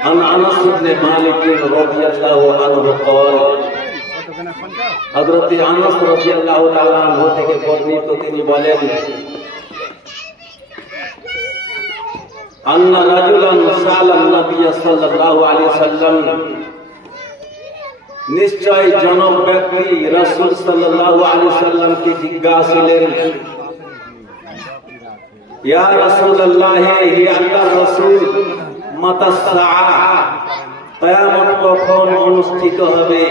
عن انس بن مالك رضي الله عنه قال হযরত আনাস রাদিয়াল্লাহু তাআলা আনহু থেকে বর্ণিত তিনি বলেন أن رجلا سأل النبي صلى الله عليه وسلم নিশ্চয় জনক ব্যক্তি রাসূল সাল্লাল্লাহু আলাইহি সাল্লামকে জিজ্ঞাসিলেন ইয়া রাসূলুল্লাহ হে আল্লাহর রাসূল মাতা সাআ কিয়ামত কখন অনুষ্ঠিত হবে?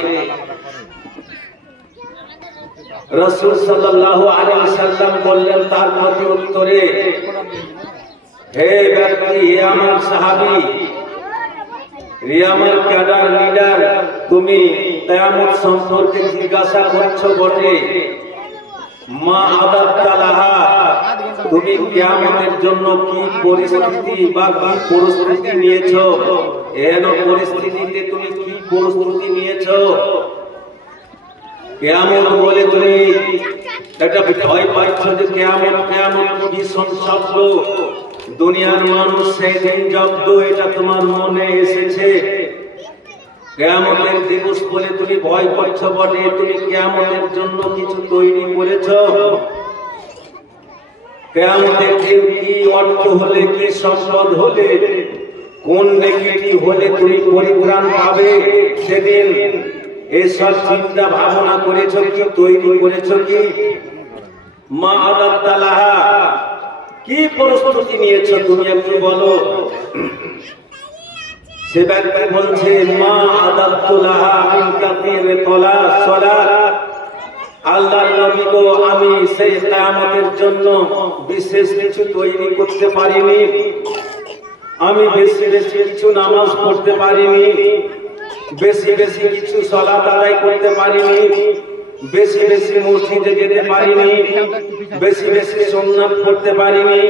রসুল সাল্লাল্লাহু আলাইহি সাল্লাম বললেন তার প্রতি উত্তরে, হে ব্যক্তি, হে আমার সাহাবী, হে ক্যাডার লিডার, তুমি কিয়ামত সম্পর্কে জিজ্ঞাসা করছ বটে। মা আদাত্তালাহা তুমি কিয়ামতের জন্য কি পরিস্থিতি বা কি পরিস্থিতি নিয়েছো? এন পরিস্থিতিতে তুমি কি প্রস্তুতি নিয়েছো? কেয়ামত বলে তুমি একটা ভয় পাচ্ছ যে কেয়ামত কেয়ামত ভীষণ শব্দ দুনিয়ার মানুষ সেদিন জব্দ, এটা তোমার মনে এসেছে? কেয়ামতের দিবস বলে তুমি ভয় করছ বটে, তুমি কেয়ামতের জন্য কিছু তৈরি করেছ? কেয়ামতের দিন কি অর্থ হলে, কি সম্পদ হলে, কোন নেগেটিভ হলে তুমি পরিত্রাণ পাবে? সেদিন এসব চিন্তা ভাবনা করেছ কি, তৈরি করেছ কি? মা আদাত্তালাহা কি প্রস্তুতি নিয়েছ তুমি একটু বলো? সে ব্যক্তি বলছে, মা মিন কাতির তলা সালাত। আল্লাহর নবী গো আমি সেই কিয়ামতের জন্য বিশেষ কিছু তৈরি করতে পারিনি। আমি বেশি বেশি কিছু নামাজ পড়তে পারিনি। বেশি বেশি কিছু সলাত আদায় করতে পারিনি। বেশি বেশি মসজিদে যেতে পারিনি। বেশি বেশি সোমনাথ করতে পারিনি।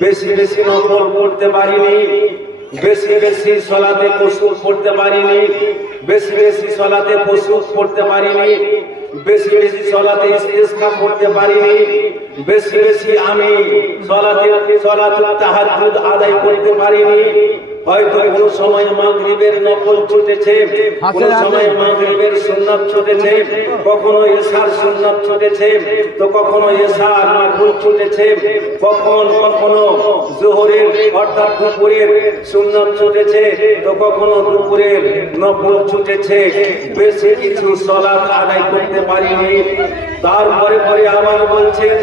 বেশি বেশি নফল করতে পারিনি। বেশি বেশি সলাতে পশু পড়তে পারিনি। বেশি বেশি সলাতে পশু পড়তে পারিনি। বেশি বেশি সলাতে ইসকা করতে পারিনি। বেশি বেশি আমি সলাতে সলাতে তাহাজ্জুদ আদায় করতে পারিনি। হয়তো কোন সময় মাগরিবের নফল ছুটেছে কোন সময় মাগরিবের সুন্নাত ছুটেছে কখনো এশার সুন্নাত ছুটেছে তো কখনো এশার নফল ছুটেছে কখন কখনো জোহরের অর্থাৎ দুপুরের সুন্নাত ছুটেছে তো কখনো দুপুরের নফল ছুটেছে। বেশি কিছু সলাৎ আদায় করতে পারিনি। তারপরে পরে আবার বলছেন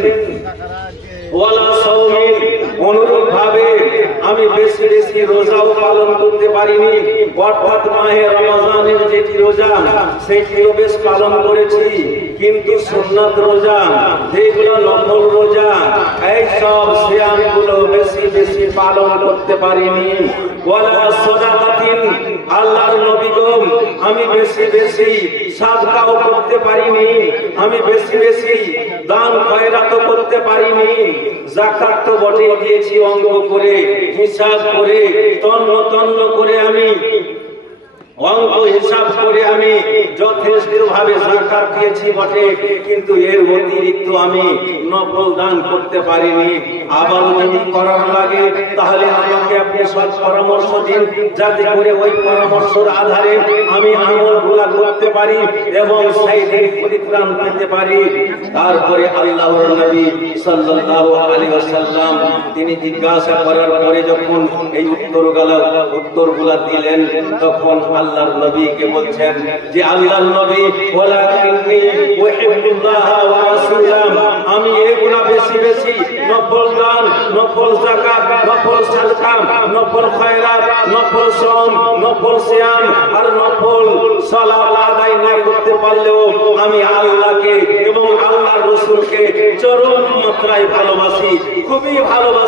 ওয়ালা সৌমিন অনুরূপ ভাবে আমি বেশি বেশি রোজাও পালন করতে পারিনি। অর্থাৎ মাহে রমজানের যেটি রোজা সেটিও বেশ পালন করেছি, কিন্তু সুন্নাত রোজা যেগুলো নফল রোজা এই সব সিয়ামগুলো বেশি বেশি পালন করতে পারিনি। আমি বেশি বেশি সাদকাও করতে পারিনি, আমি বেশি বেশি দান খয়রাত করতে পারিনি। জাকাত তো বটে, দিয়েছি অঙ্ক করে, হিসাব করে, তন্ন তন্ন করে আমি অঙ্ক হিসাব করে আমি যথেষ্ট ভাবে জাকাত দিয়েছি বটে, কিন্তু এর অতিরিক্ত আমি নফল দান করতে পারিনি। আবার যদি করার লাগে, তাহলে আমাকে আপনি সব পরামর্শ দিন, যাতে করে ওই পরামর্শের আধারে আমি আমলগুলা করতে পারি এবং সেই দিন পরিত্রাণ পেতে পারি। তারপরে আল্লাহর নবী সাল্লাল্লাহু আলাইহি ওয়াসাল্লাম তিনি জিজ্ঞাসা করার পরে যখন এই উত্তরগুলো উত্তরগুলা দিলেন, তখন আল্লাহর নবীকে বলছেন যে আল্লাহর নবী, ওয়ালাকিন্নি উহিব্বুল্লাহ ওয়া রাসূলাম আমি এগুলা বেশি বেশি, নফল দান, নফল যাকাত, নফল সাদকা নফল খয়রাত, নফল সওম নফল সিয়াম আর নফল সালাত আদায় না করতে পারলেও আমি আল্লাহকে এবং আল্লাহর রাসূলকে চরম মাত্রায় ভালোবাসি, খুবই ভালোবাসি।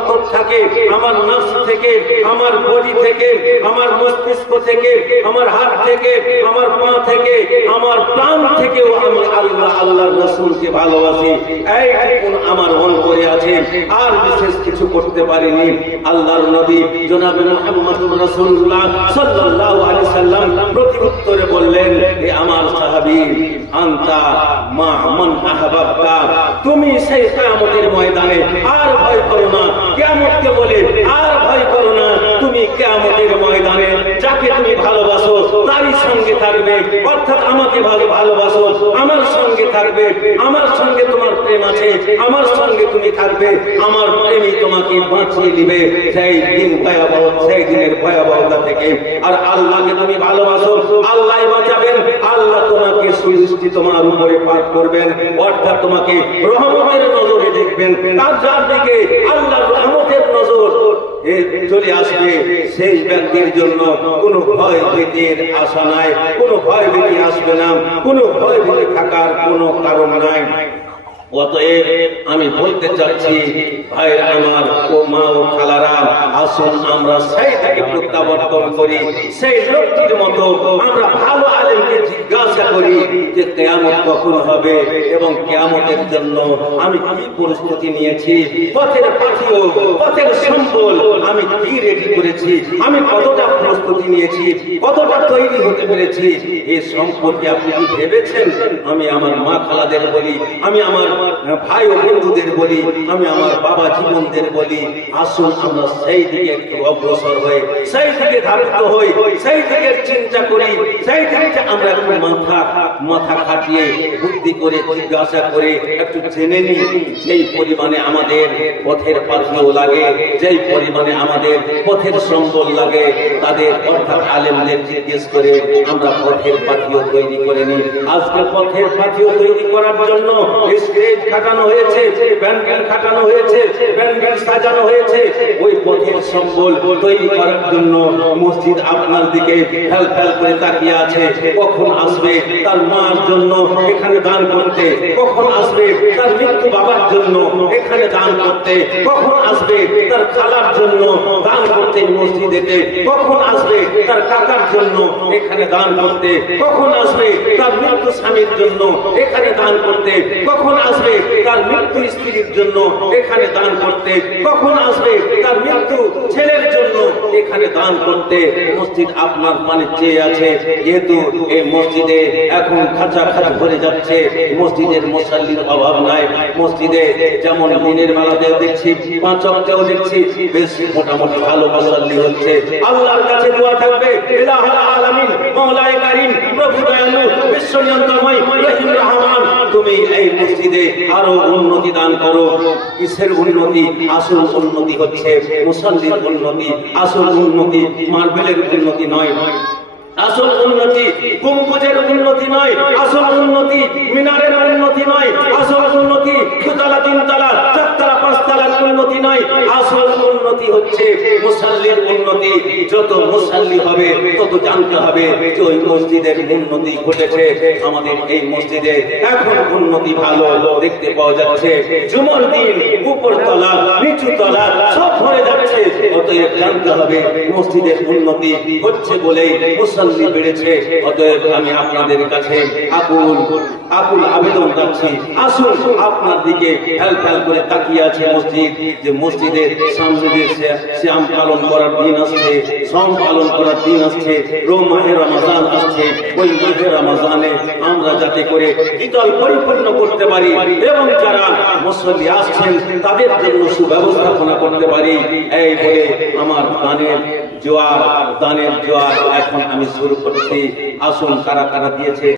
অন্তর থেকে, আমার নফস থেকে, আমার বডি থেকে, আমার মস্তিষ্ক থেকে, আমার হাত থেকে, আমার পা থেকে, আমার প্রাণ থেকেও আমি আল্লাহ, আল্লাহর রসুলকে ভালোবাসি। এইটুকুন আমার অন্তরে আছে, আর বিশেষ কিছু করতে পারিনি। আল্লাহর নবী জনাবে রাসূলুল্লাহ সাল্লাল্লাহু আলাইহি সাল্লাম বললেন, হে আমার সাহাবী, আনতা মা মান তুমি সেই কিয়ামতের ময়দানে আর ভয় করো না। কিয়ামতকে বলে আর ভয় করো না তুমি কেমতের ময়দানে যাকে তুমি ভালোবাসো, তারই সঙ্গে থাকবে। অর্থাৎ আমাকে ভালো ভালোবাসো। আমার সঙ্গে থাকবে। আমার সঙ্গে তোমার প্রেম আছে। আমার সঙ্গে তুমি থাকবে। আমার প্রেমই তোমাকে বাঁচিয়ে দিবে সেই দিন ভয়াবহ সেই দিনের ভয়াবহতা থেকে। আর আল্লাহকে তুমি ভালোবাসো। আল্লাহ বাঁচাবেন। আল্লাহ তোমাকে সুদৃষ্টি তোমার উপরে পাঠ করবেন। অর্থাৎ তোমাকে রহমতের নজরে দেখবেন। তার যার দিকে আল্লাহ রহমতের নজর চলে আসবে সেই ব্যক্তির জন্য কোনো ভয় ভীতির আশা নাই, কোনো ভয় ভীতি আসবে না, কোনো ভয় ভীতি থাকার কোনো কারণ নাই। অতএব আমি বলতে চাচ্ছি ভাইরা আমার ও মা ও খালারা, আসুন আমরা সেই থেকে প্রত্যাবর্তন করি, সেই লোকটির মতো আমরা ভালো আলেমকে জিজ্ঞাসা করি যে কেয়ামত কখন হবে এবং কেয়ামতের জন্য আমি কি প্রস্তুতি নিয়েছি? পথের পাঠিও পথের সম্বল আমি কি রেডি করেছি? আমি কতটা প্রস্তুতি নিয়েছি? কতটা তৈরি হতে পেরেছি? এই সম্পর্কে আপনি কি ভেবেছেন? আমি আমার মা খালাদের বলি, আমি আমার ভাই ও বন্ধুদের বলি, আমি আমার বাবা জীবনদের বলি, আসুন আমরা সেই দিকে একটু অগ্রসর হয়ে সেই দিকে ধাবিত হই, সেই দিকে চিন্তা করি, সেই দিকে আমরা একটু মাথা মাথা খাটিয়ে, বুদ্ধি করে, জিজ্ঞাসা করে একটু জেনে নিই, যেই পরিমাণে আমাদের পথের পাথেও লাগে, যেই পরিমাণে আমাদের পথের সম্বল লাগে, তাদের অর্থাৎ আলেমদের জিজ্ঞেস করে আমরা পথের পাথিও তৈরি করে নিই। আজকে পথের পাথিও তৈরি করার জন্য স্টেজ খাটানো হয়েছে, ব্যান্ডেল খাটানো হয়েছে, ব্যান্ডেল সাজানো হয়েছে। ওই পথের সম্বল তৈরি করার জন্য মসজিদ আপনার দিকে ফেল ফেল করে তাকিয়ে আছে। কখন আসবে তার মার জন্য এখানে দান করতে? কখন আসবে তার মৃত্যু বাবার জন্য? এখানে দান করতে কখন আসবে তার খালার জন্য দান করতে মসজিদেতে কখন আসবে তার কাকার জন্য এখানে দান করতে? কখন আসবে তার মৃত্যু স্বামীর জন্য এখানে দান করতে? কখন আসবে তার মৃত্যু স্ত্রীর জন্য এখানে দান করতে? কখন আসবে তার মৃত্যু ছেলের জন্য এখানে দান করতে? মসজিদ আপনার মানে চেয়ে আছে, যেহেতু এই মসজিদে এখন খাঁচা খাঁচা ভরে যাচ্ছে। মসজিদের মশাল্লির অভাব নাই। মসজিদে যেমন দিনের বেলাতেও দেখছি, পাঁচ অক্টেও দেখছি, বেশ মোটামুটি ভালো মশাল্লি হচ্ছে। আল্লাহর কাছে দোয়া থাকবে উন্নতি দান করো। উন্নতি? আসল উন্নতি হচ্ছে উন্নতি উন্নতি মার্বেলের উন্নতি নয়। আসল উন্নতি গম্বুজের উন্নতি নয়, আসল উন্নতি মিনারের উন্নতি নয়, আসল উন্নতি দুতলা, তিনতলা, চারতলা, পাঁচতলার উন্নতি নয়, আসল উন্নতি হচ্ছে মুসাল্লির উন্নতি। যত মুসাল্লি হবে, তত জানতে হবে যে ওই মসজিদের উন্নতি ঘটেছে। আমাদের এই মসজিদে এখন উন্নতি ভালো দেখতে পাওয়া যাচ্ছে। জুমার দিন উপর তলা নিচু তলা সব হয়ে যাচ্ছে। অতএব জানতে হবে মসজিদের উন্নতি হচ্ছে বলেই মুসল্লি বেড়েছে, অতএব আমি আপনাদের কাছে আকুল আকুল আবেদন রাখছি আসুন আপনার দিকে ফেল ফেল করে তাকিয়ে আছে মসজিদ, যে মসজিদের সামনে যে শ্যাম পালন করার দিন আসছে, শ্রম পালন করার দিন আসছে রো মাহে রমাজান আসছে, ওই মাহে রমাজানে আমরা যাতে করে বিতল পরিপূর্ণ করতে পারি, এবং যারা মুসল্লি আসছেন, তাদের জন্য সুব্যবস্থাপনা করতে পারি। এই বলে আমার দানের জোয়ার দানের জোয়ার এখন আমি শুরু করছি। আসুন কারা কারা দিয়েছে?